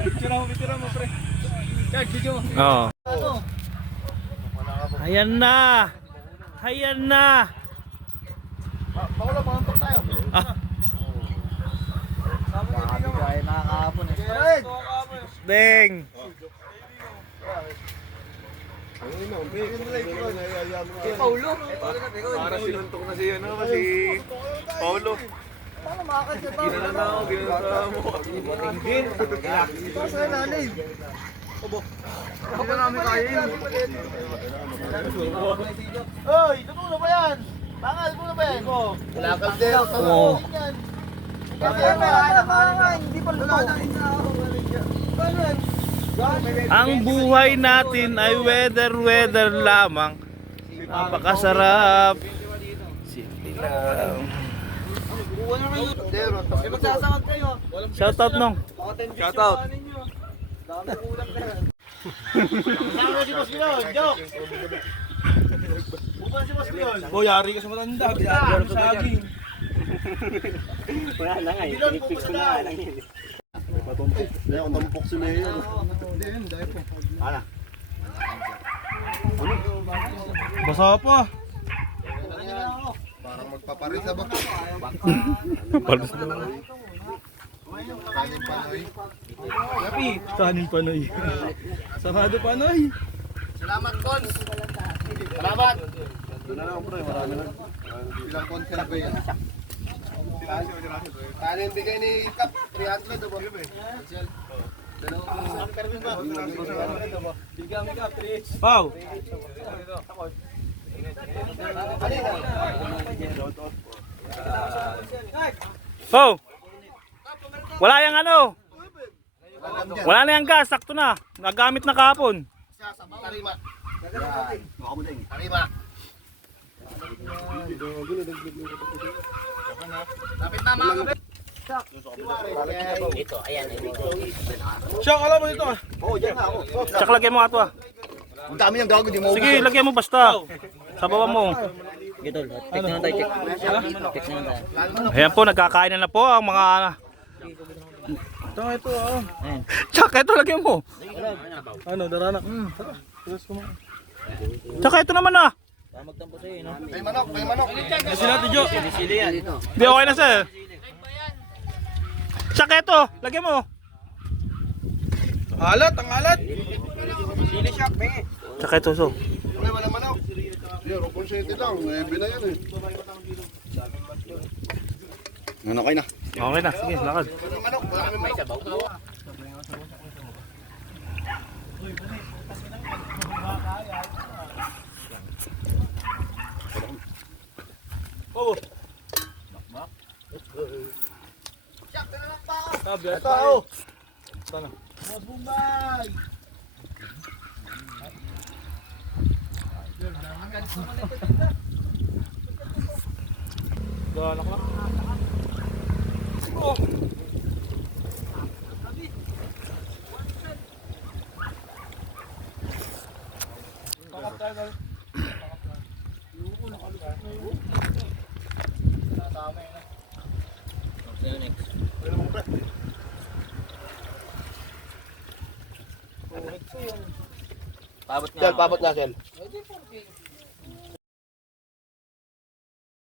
Picture mo, pre. Kaya, video mo. Oo. Ayan na. Ayan na. Bawala, pangantok tayo. Kaya nakakahapon eh. Ding. Paulo. Para sinuntok na si Paulo. Paano makakasya tayo? Ginala na ako, ginala mo. Saan nanin? Ako pa namin kaya yun. Oy, ito na ba yan? Bangal mo na ba yan? Lakal din. Oo. Hindi pa luto. Ang buhay natin ay weather lamang. Napakasarap. Simple lang. Magsasawag kayo. Shoutout nong. Shoutout. Saan si Boss Leon? Joke! Bukan si Boss Leon. Oh, yari ka sa matanda. Bigyan mo sa aging. Wala na nga eh. Pinipix ko na lang yun. Hindi ako tampok si Leo. Basa pa. Parang magpaparisa ba? Palos na. Kanin panoy. Kanin panoy. Sarado panoy. Salamat, Cons! Salamat! Doon na lang, pre. Marami na. Ilang content ba yan? Kanin bigay ni Kap, 300 ba? Dalawang permis ba? Bigami ka, pre. Pau. Oh. Wala yang ano. Wala na yung gas, sakto na. Nagamit na kahapon. Tarima. Tarima. Lapit na mga kapit. Ito, ayan. Siya, alam mo dito. Oo, dyan nga ako. Tsaka lagyan mo ato ah. Ang dami niyang gago, di mo. Sige, lagyan mo basta. Sa baba mo. Gitol, check na lang tayo, check. Check na lang tayo. Ayan po, nagkakain na po ang mga... Ito, oh. Ayan. Tsaka ito, lagyan mo. Ano, daranak. Tsaka ito naman ah. Magtampo sa'yo, no? May manok, may manok. Kasi natin, Jo. Sili yan. Di okay na sir. Tsaka ito, lagyan mo. Alat, ang alat. Sili shock, bengi. Tsaka ito, so. Wala manok. Hindi, rupon siyete lang. Ebe na yan eh. Ano kayo na? Okay na, sige, lakad. Wala manok, wala kami manok. Oh. Ito ako. Sana. Mas Bombay. Daranak na. Oh. Pabot na. Sel, pabot na, Sel.